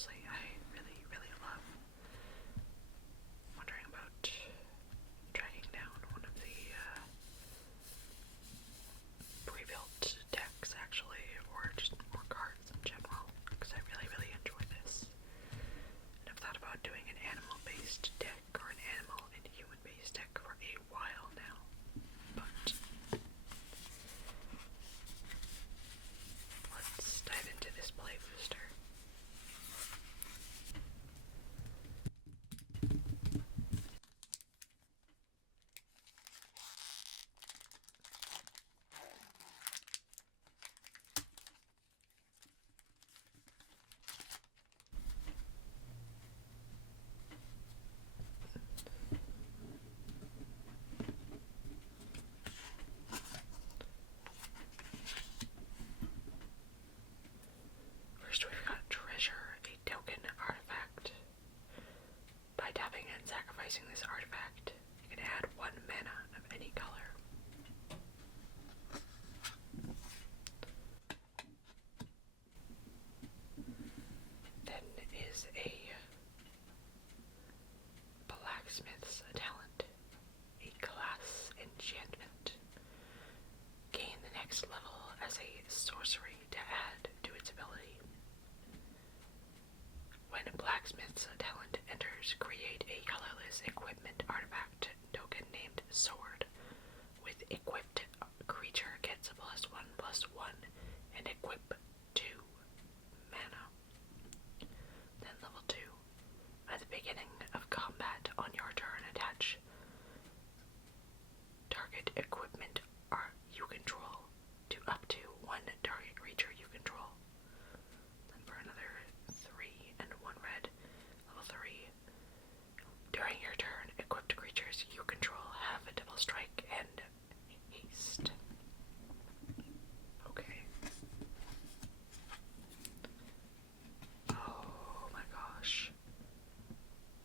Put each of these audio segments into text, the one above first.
honestly. I really, really love wondering about tracking down one of the pre-built decks, actually, or just more cards in general, because I really, really enjoy this. And I've thought about doing an animal-based deck or an animal and human-based deck for a while now, but let's dive into this play booster. First we've got Treasure, a token artifact. By tapping and sacrificing this artifact, you can add 1 mana of any color. Then is a Blacksmith's Talent, a class enchantment. Gain the next level as a sorcery to add to its ability. When a Blacksmith's Talent enters, create a colorless equipment artifact token named Sword. With equipped, creature gets a +1/+1 and equip 2 mana. Then level 2. At the beginning of combat on your turn, attach target equipment you control to up to 1 target creature you control. Then for another 3 and 1 red, level 3. During your turn, equipped creatures you control have a double strike and haste. Okay. Oh my gosh.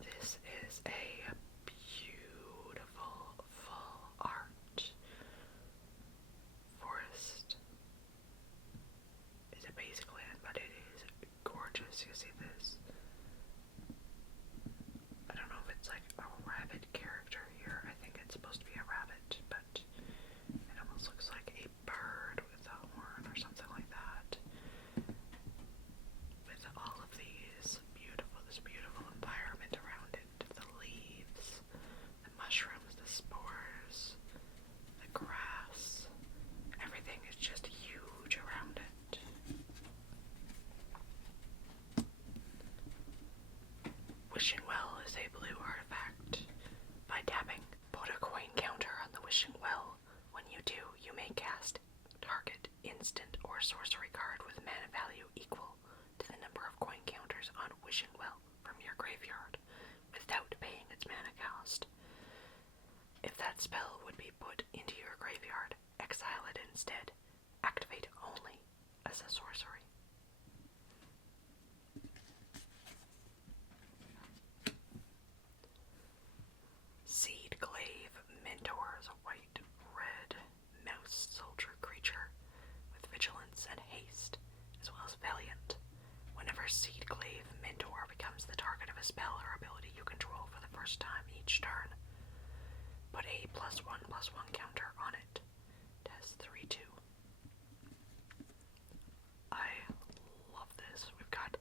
This is a beautiful full art. Forest is a basic land, but it is gorgeous. You see this? I don't know if it's like a rabbit character here. I think it's supposed to be a rabbit, but it almost looks like a bird with a horn or something like that. With all of this beautiful environment around it. The leaves, the mushrooms, the spores, the grass. Everything is just huge around it. Wishing Well is a blue artifact. By tapping, put a coin counter on the Wishing Well. When you do, you may cast target instant or sorcery card with mana value equal to the number of coin counters on Wishing Well from your graveyard without paying its mana cost. If that spell would be put into your graveyard, exile it instead. Activate only as a sorcery. Seed Glaive Mentor is a white-red mouse soldier creature with vigilance and haste, as well as valiant. Whenever Seed Glaive Mentor becomes the target of a spell or ability you control for the first time each turn, put a +1/+1 counter on it. It has 3/2. I love this. We've got,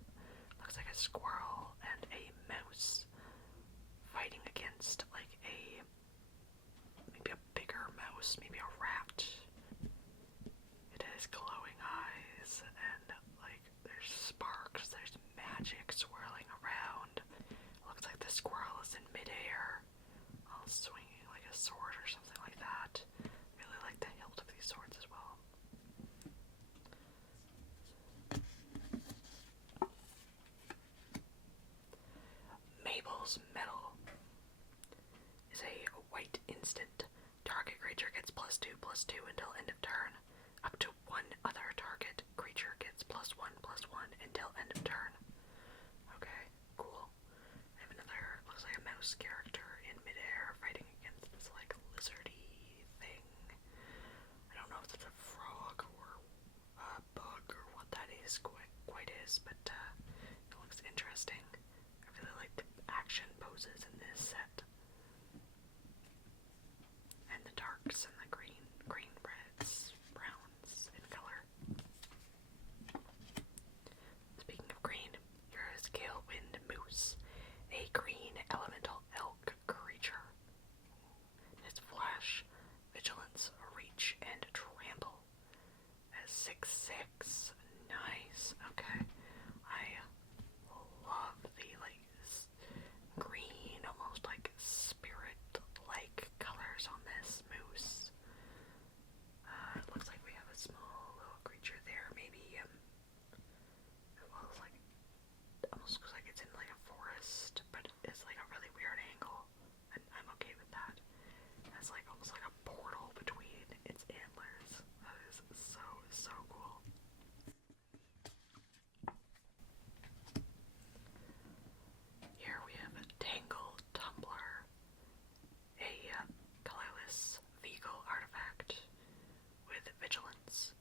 looks like a squirrel and a mouse fighting against like maybe a bigger mouse, maybe a rat. It has glowing eyes and like there's sparks, there's magic swirling around. It looks like the squirrel is in midair, all swinging like a sword or something like that. Really like the hilt of these swords as well. Mabel's Medal is a white instant. Target creature gets +2/+2 until end of turn. Up to 1 other target creature gets +1/+1 until end of turn. Okay, cool. I have another, looks like a mouse character in midair fighting against this like lizardy thing. I don't know if it's a frog or a bug or what that is quite is, but it looks interesting. interesting. I really like the action poses in this set. And the darks and the green reds, browns in color. Speaking of green, here is Galewind Moose, a green elemental elk creature. Its flash, vigilance, reach, and trample. As 6/6. Nice. Okay. I love the green, almost like spirit-like colors on this moose. It looks like we have a small little creature there. Maybe well, almost looks like it's in like a forest, but it's like a really weird angle, and I'm okay with that. It's like almost like a portal between its antlers. That is so cool. Here we have a Tangle Tumbler, a colorless vehicle artifact with vigilance.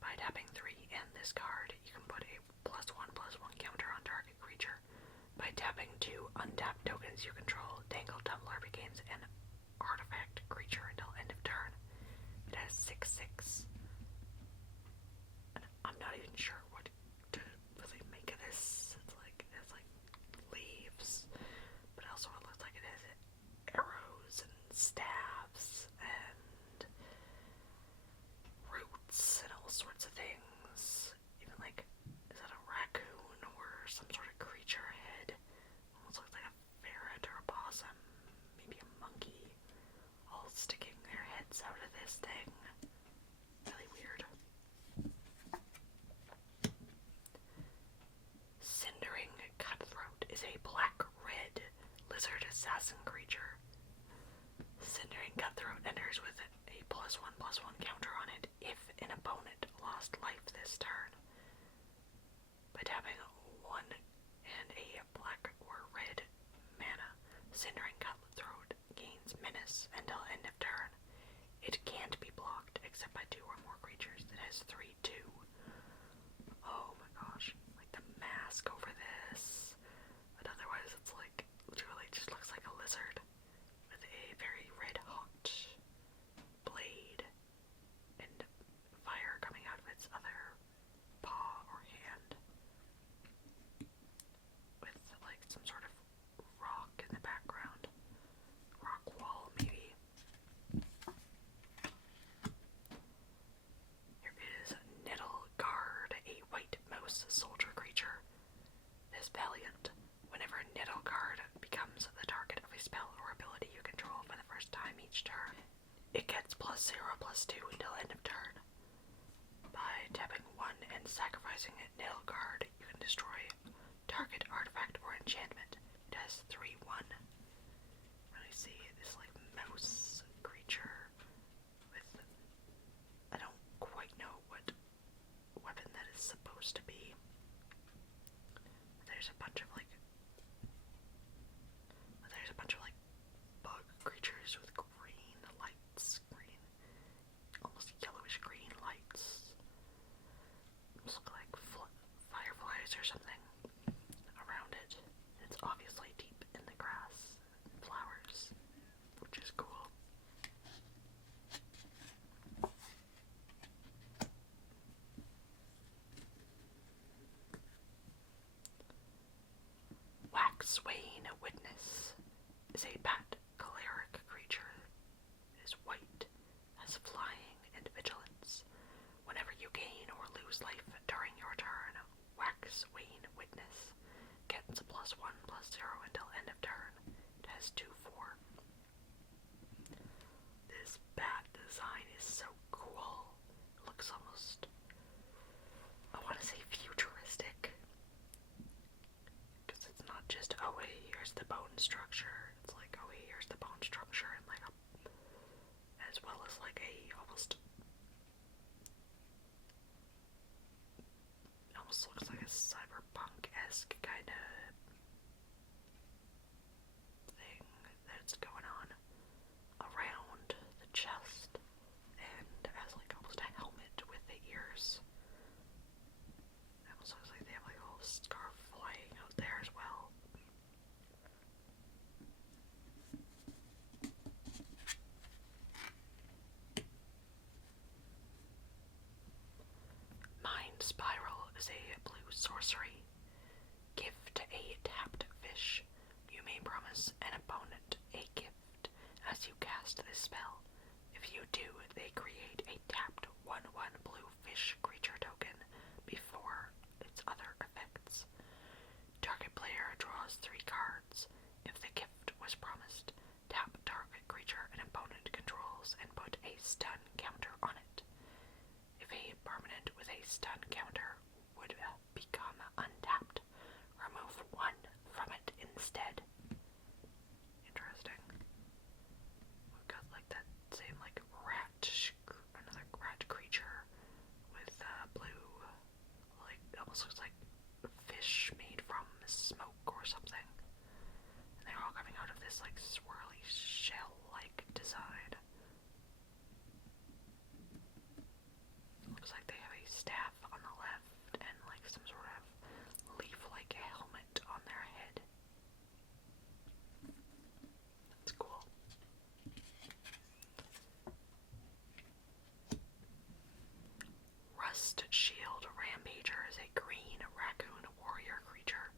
By tapping 3 and this card, you can put a +1/+1 counter on target creature. By tapping 2 untapped tokens you control, Tangle Tumbler becomes an artifact creature until end of turn. It has 6/6. And I'm not even sure what to really make of this. It's like leaves, but also it looks like it has arrows and staves and roots and all sorts of things. Even is that a raccoon or some sort of creature head? Almost looks like a ferret or a possum, maybe a monkey, all sticking their heads out of this thing. Really weird. Cindering Cutthroat is a black-red lizard assassin creature. Cindering Cutthroat enters with a +1/+1 counter on it if an opponent lost life this turn. By tapping 1 and a black or red mana, Cindering Cutthroat gains menace until end of turn. It can't be blocked except by 2 or more creatures. It has 3/2. Oh my gosh, like the mask over this. But otherwise it's literally just looks like a lizard with a very red hot blade and fire coming out of its other paw or hand, with some sort of rock in the background. Rock wall, maybe. Here is Nettle Guard, a white mouse soldier creature. It is valiant. Whenever Nettle Guard becomes the target of a spell or ability you control for the first time each turn, it gets +0/+2 until end of turn. By tapping 1 and sacrificing Nettle Guard, you can destroy target artifact or enchantment. It has 3/1. And I see this mouse creature with, I don't quite know what weapon that is supposed to be. There's a bunch of bug creatures with green lights, almost yellowish green lights. Almost look like fireflies or something around it. It's obviously deep in the grass and flowers, which is cool. Waxswain Witness is a bat cleric creature. It is white, has flying and vigilance. Whenever you gain or lose life during your turn, Waxswain Witness gets a +1/+0 until end of turn. It has 2/4. This bat design is so cool. It looks almost, I want to say futuristic. Because it's not just, oh hey, here's the bone structure. It's like, oh hey, here's the bone structure and as well as almost looks like a cyberpunk-esque kind of thing that's going on around the chest, and has almost a helmet with the ears. It almost looks like they have a little scarf flying out there Spiral is a blue sorcery. Gift a tapped fish. You may promise an opponent a gift as you cast this spell. If you do, they create a tapped 1/1 blue fish creature token before its other effects. Target player draws 3 cards. If the gift was promised, tap target creature an opponent controls and put a stun counter on it. If a permanent with a stun counter would become untapped, remove 1 from it instead. Interesting. We've got like that same like another rat creature with blue, like almost looks like fish made from smoke or something. And they're all coming out of this like swirly shell-like design. Looks like they have a staff on the left and like some sort of leaf-like helmet on their head. That's cool. Rust Shield Rampager is a green raccoon warrior creature.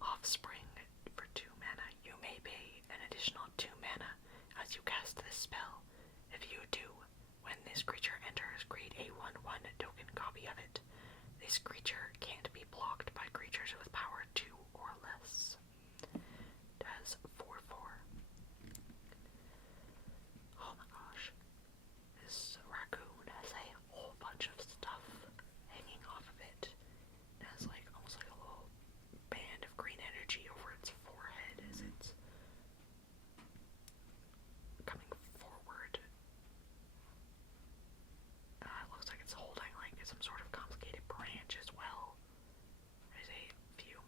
Offspring for 2 mana. You may pay an additional 2 mana as you cast this spell. If you do, when this creature enters, create a 1/1 token copy of it. This creature can't be blocked by creatures with power 2 or less. Does 4/4. Oh my gosh. This raccoon has a whole bunch of stuff hanging off of it. It has like almost like a little band of green energy over its forehead as it's coming forward. It looks like it's holding like some sort of complicated branch as well. There's a few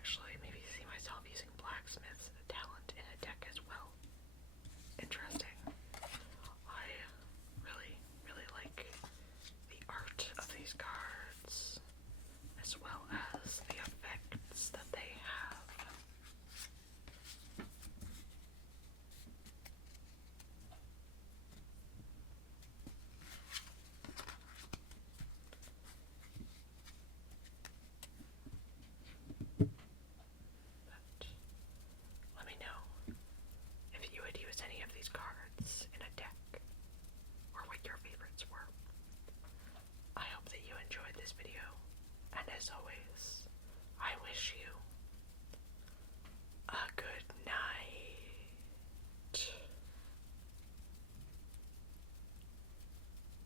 actually maybe see myself using blacksmith's talent in a deck as well. Interesting. I really, really like the art of these cards, as well as the effects that they have. But let me know if you would use any of these cards in a deck, or what your favorites were. I hope that you enjoyed this video, and as always,